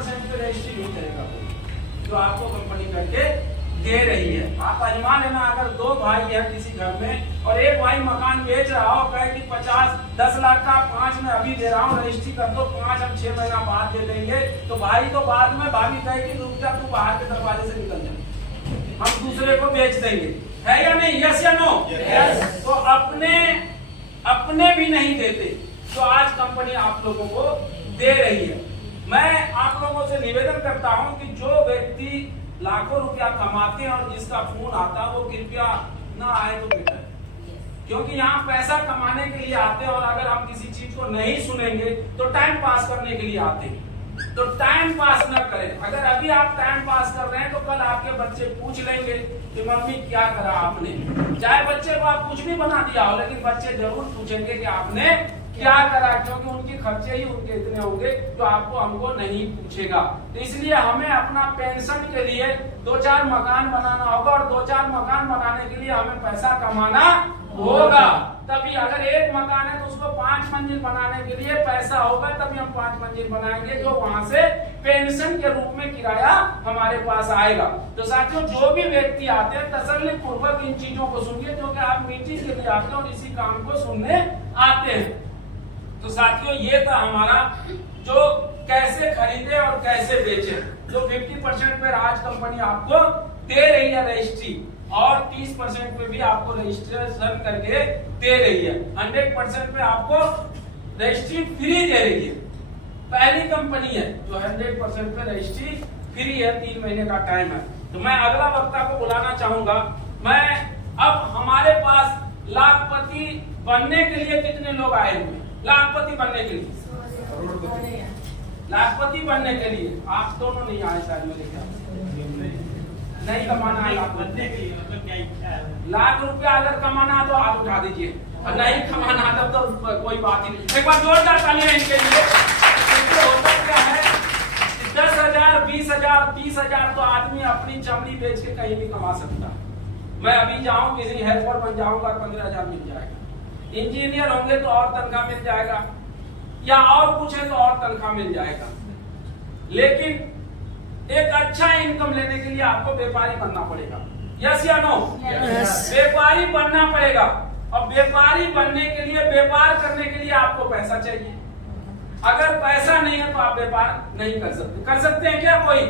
5% पे रजिस्ट्री नहीं करेगा जो आपको कंपनी करके दे रही है। आप आजमा लेना, अगर दो भाई है किसी घर में और एक भाई मकान बेच रहा हो, कहे कि 50-10 लाख का 5 में अभी दे रहा हूँ, रजिस्ट्री कर दो, 5 हम 6 महीना बाद दे देंगे, तो भाई तो बाद में भाभी कहे कि रुक जा, तू बाहर के दरवाजे से निकल जा, हम दूसरे को बेच देंगे, है या नहीं? यस या नो? यस। तो अपने भी नहीं देते, तो आज कंपनी आप लोगों को दे रही है। मैं आप लोगों से निवेदन करता हूं कि जो व्यक्ति लाखों रुपया कमाते हैं और जिसका फोन आता है वो कृपया ना आए तो बेटर है, क्योंकि यहाँ पैसा कमाने के लिए आते हैं और अगर हम किसी चीज को नहीं सुनेंगे तो टाइम पास करने के लिए आते हैं। तो टाइम पास न करें। अगर अभी आप टाइम पास कर रहे हैं तो कल आपके बच्चे पूछ लेंगे कि मम्मी क्या करा आपने। चाहे बच्चे को आप कुछ भी बना दिया हो, लेकिन बच्चे जरूर पूछेंगे कि आपने क्या करा, क्योंकि उनके खर्चे ही उनके इतने होंगे जो आपको हमको नहीं पूछेगा। तो इसलिए हमें अपना पेंशन के लिए 2-4 मकान बनाना होगा और 2-4 मकान बनाने के लिए हमें पैसा कमाना होगा। तभी अगर एक मकान है तो उसको 5 मंजिल बनाने के लिए पैसा होगा, तभी हम 5 मंजिल बनाएंगे, जो वहां से पेंशन के रूप में किराया हमारे पास आएगा। तो साथियों, जो भी व्यक्ति आते हैं तसल्ली पूर्वक इन चीजों को सुनिए, क्योंकि आप मीटिंग के लिए आते हैं और इसी काम को सुनने आते हैं। तो साथियों, ये था हमारा जो कैसे खरीदे और कैसे बेचे। जो 50% पे राज कंपनी आपको दे रही है रजिस्ट्री, और 30% पे भी आपको रजिस्ट्रेशन करके दे रही है। 100% पे आपको रजिस्ट्री फ्री दे रही है। पहली कंपनी है जो 100% पे रजिस्ट्री फ्री है, 3 महीने का टाइम है। तो मैं अगला वक्ता को बुलाना चाहूंगा। मैं अब हमारे पास लाखपति बनने के लिए कितने लोग आए हुए हैं? लाखपति बनने के लिए, लाखपति बनने के लिए आप दोनों नहीं आए शायद, मेरे ख्याल नहीं कमाना है लाख बनने के लिए, मतलब क्या इच्छा है? लाख रुपया अगर कमाना है तो हाथ उठा दीजिए, और नहीं कमाना है तब तो कोई बात ही नहीं। एक बार जोरदार तालियां इनके लिए। होता क्या है, 10,000, 20,000, 30,000 तो आदमी अपनी चमड़ी बेच के कहीं भी कमा सकता है। मैं अभी जाऊं किसी हेल्पर बन जाऊंगा, 15,000 मिल जाएगा। इंजीनियर होंगे तो और तनख्वाह मिल जाएगा, या और कुछ है तो और तनख्वाह मिल जाएगा। लेकिन एक अच्छा इनकम लेने के लिए आपको व्यापारी बनना पड़ेगा। यस या नो? यस। व्यापारी बनना पड़ेगा, और व्यापारी बनने के लिए, व्यापार करने के लिए आपको पैसा चाहिए। अगर पैसा नहीं है तो आप व्यापार नहीं कर सकते। कर सकते हैं क्या कोई?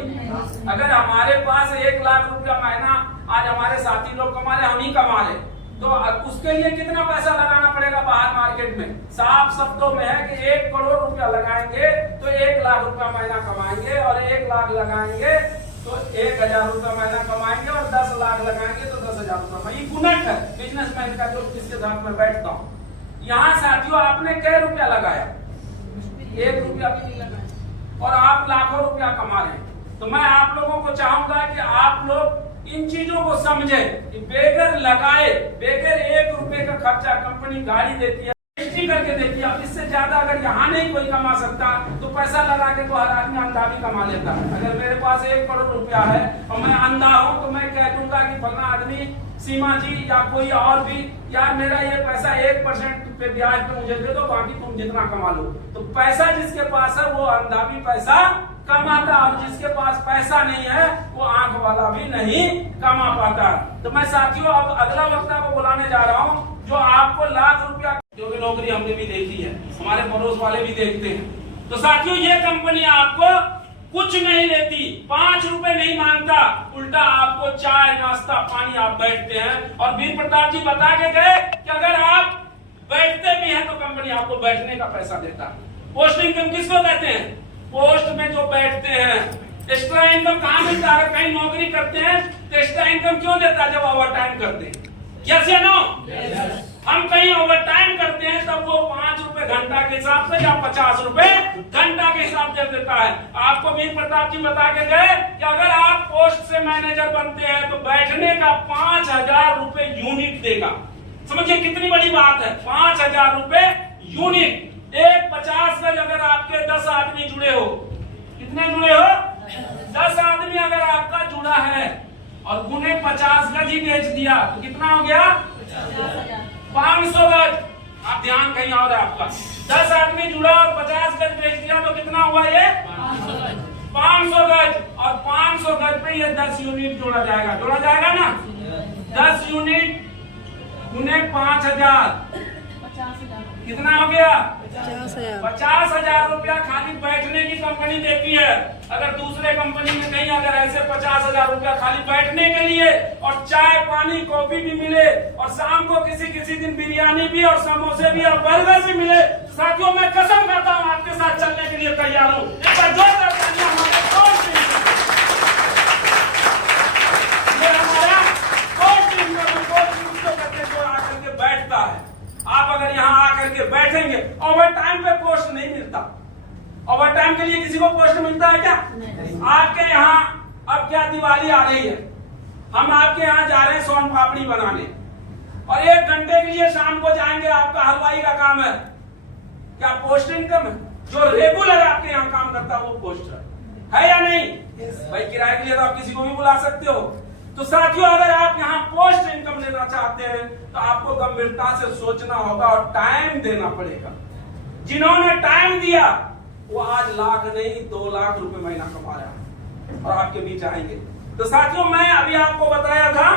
अगर हमारे पास 1 लाख रुपया महीना आज हमारे साथी लोग कमा रहे, हम ही कमा रहे, तो उसके लिए कितना पैसा लगाना पड़ेगा बाहर मार्केट में? साफ शब्दों में है कि 1 करोड़ रुपया लगाएंगे तो 1 लाख रुपया महीना कमाएंगे, और 1 लाख लगाएंगे तो 1,000 रुपया महीना कमाएंगे, और 10 लाख लगाएंगे तो 10,000 रुपया। ये गुणक है बिजनेसमैन का, जो जिसके साथ में बैठता हूँ। यहाँ साथियों, आपने कै रुपया लगाया? 1 रुपया भी नहीं लगाया, और आप लाखों रुपया कमा रहे हैं। तो मैं आप लोगों को चाहूंगा कि आप लोग इन चीजों को समझे कि बेगर लगाए, बेगर 1 रुपए का खर्चा कंपनी गाड़ी देती है, रजिस्ट्री करके देती है। अब इससे ज्यादा अगर यहाँ नहीं कोई कमा सकता तो पैसा लगा के तो हर आदमी अंधा भी कमा लेता है। अगर मेरे पास 1 करोड़ रुपया है और मैं अंधा हूँ तो मैं कह दूंगा कि फलना आदमी, सीमा जी या कोई और भी, यार मेरा ये पैसा 1% पे ब्याज पे मुझे दे दो, बाकी तुम जितना कमा लो। तो पैसा जिसके पास है वो अंधा भी पैसा कमाता, और जिसके पास पैसा नहीं है वो आंख वाला भी नहीं कमा पाता। तो मैं साथियों अब अगला वक्ता को बुलाने जा रहा हूँ, जो आपको लाख रुपया, जो भी नौकरी हमने भी देखी है, हमारे पड़ोस वाले भी देखते हैं। तो साथियों, ये कंपनी आपको कुछ नहीं लेती, 5 रुपए नहीं मांगता, उल्टा आपको चाय, नाश्ता, पानी, आप बैठते हैं। और वीर प्रताप जी बता के गए कि अगर आप बैठते भी हैं तो कंपनी आपको बैठने का पैसा देता है। पोस्ट इनकम किसको कहते हैं? पोस्ट में जो बैठते हैं। एक्स्ट्रा इनकम कहाँ मिलता है? कहीं नौकरी करते हैं तो एक्स्ट्रा इनकम क्यों देता है? जब ओवर टाइम करते हैं। यस या नो? हम कहीं ओवर टाइम करते हैं तब वो 5 रुपए घंटा के हिसाब से या 50 रुपए घंटा के हिसाब से देता है। आपको वीर प्रताप जी बता के गए कि अगर आप पोस्ट से मैनेजर बनते हैं तो बैठने का 5,000 रुपए यूनिट देगा। समझिए कितनी बड़ी बात है, 5,000 रुपए यूनिट। एक 50 गज अगर आपके 10 आदमी जुड़े हो, कितने जुड़े हो? 10 आदमी अगर आपका जुड़ा है और गुने 50 गज ही बेच दिया तो कितना हो गया? 500 गज। आप ध्यान कहीं और है आपका। 10 आदमी जुड़ा और 50 गज बेच दिया तो कितना हुआ ये? 500 गज। पे ये 10 यूनिट जोड़ा जाएगा ना। 10 यूनिट उन्हें 5,000 कितना हो गया? 50,000 रुपया खाली बैठने की कंपनी देती है। अगर दूसरे कंपनी में कहीं अगर ऐसे 50,000 रुपया खाली बैठने के लिए और चाय पानी कॉफी भी मिले और शाम को किसी दिन बिरयानी भी और समोसे भी और बर्गर भी मिले, साथियों मैं कसम करता हूँ आपके साथ चलने के लिए तैयार हूँ। बैठता है, आप अगर यहाँ आकर के बैठेंगे, ओवर टाइम पे पोस्ट नहीं मिलता। ओवर टाइम के लिए किसी को पोस्ट मिलता है क्या? आपके यहाँ अब क्या दिवाली आ रही है, हम आपके यहाँ जा रहे हैं सोन पापड़ी बनाने और 1 घंटे के लिए शाम को जाएंगे, आपका हलवाई का काम है क्या? पोस्ट इनकम है। जो रेगुलर आपके यहाँ काम करता है वो पोस्ट है या नहीं? भाई किराए के लिए तो आप किसी को भी बुला सकते हो। तो साथियों अगर आप यहाँ पोस्ट इनकम लेना चाहते हैं तो आपको गंभीरता से सोचना होगा और टाइम देना पड़ेगा। जिन्होंने टाइम दिया वो आज लाख नहीं 2 लाख रुपए महीना कमा रहा है और आपके बीच आएंगे। तो साथियों मैं अभी आपको बताया था